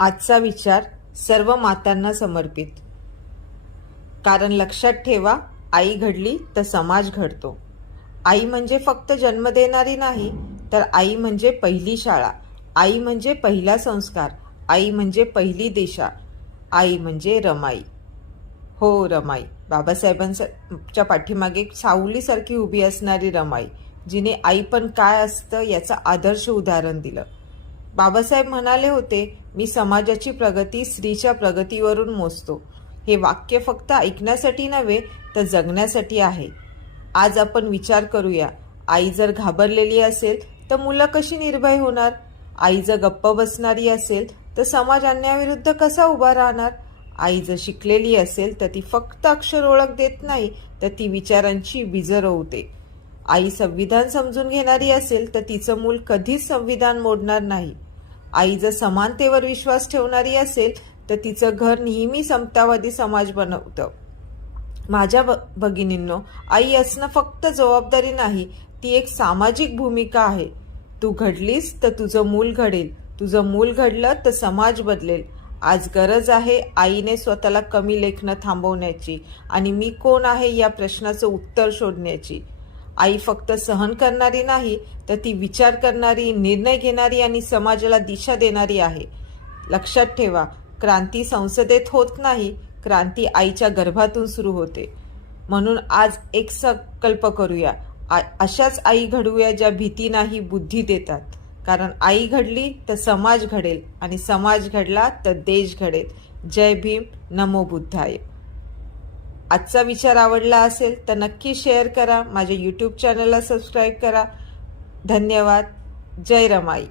आजचा विचार सर्व मातांना समर्पित. कारण लक्षात ठेवा, आई घडली तर समाज घडतो. आई म्हणजे फक्त जन्म देणारी नाही, तर आई म्हणजे पहिली शाळा, आई म्हणजे पहिला संस्कार, आई म्हणजे पहिली दिशा, आई म्हणजे रमाई. हो, रमाई. बाबासाहेबांच्या पाठीमागे सावलीसारखी उभी असणारी रमाई, जिने आई पण काय असतं याचं आदर्श उदाहरण दिलं. बाबासाहेब म्हणाले होते, मी समाजाची प्रगती स्त्रीच्या प्रगतीवरून मोजतो. हे वाक्य फक्त ऐकण्यासाठी नव्हे, तर जगण्यासाठी आहे. आज आपण विचार करूया, आई जर घाबरलेली असेल तर मुलं कशी निर्भय होणार? आई जर गप्प बसणारी असेल तर समाज अन्यायाविरुद्ध कसा उभा राहणार? आई जर शिकलेली असेल तर ती फक्त अक्षर ओळख देत नाही, तर ती विचारांची बीज रोवते. आई संविधान समजून घेणारी असेल तर तिचं मूल कधीच संविधान मोडणार नाही. आई जर समानतेवर विश्वास ठेवणारी असेल तर तिचं घर नेहमी समतावादी समाज बनवतं. माझ्या भगिनींनो, आई असणं फक्त जबाबदारी नाही, ती एक सामाजिक भूमिका आहे. तू घडलीस तर तुझं मूल घडेल, तुझं मूल घडलं तर समाज बदलेल. आज गरज आहे आईने स्वतःला कमी लेखणं थांबवण्याची आणि मी कोण आहे या प्रश्नाचं उत्तर शोधण्याची. आई फक्त सहन करणारी नाही, तर ती विचार करणारी, निर्णय घेणारी आणि समाजाला दिशा देणारी आहे. लक्षात ठेवा, क्रांती संसदेत होत नाही, क्रांती आईच्या गर्भातून सुरू होते. म्हणून आज एक संकल्प करूया, अशाच आई घडवूया ज्या भीती नाही बुद्धी देतात. कारण आई घडली तर समाज घडेल आणि समाज घडला तर देश घडेल. जय भीम, नमो बुद्धाय. आजचा विचार आवडला असेल तर नक्की शेअर करा. माझ्या यूट्यूब चॅनलला सबस्क्राईब करा. धन्यवाद. जय रमाई.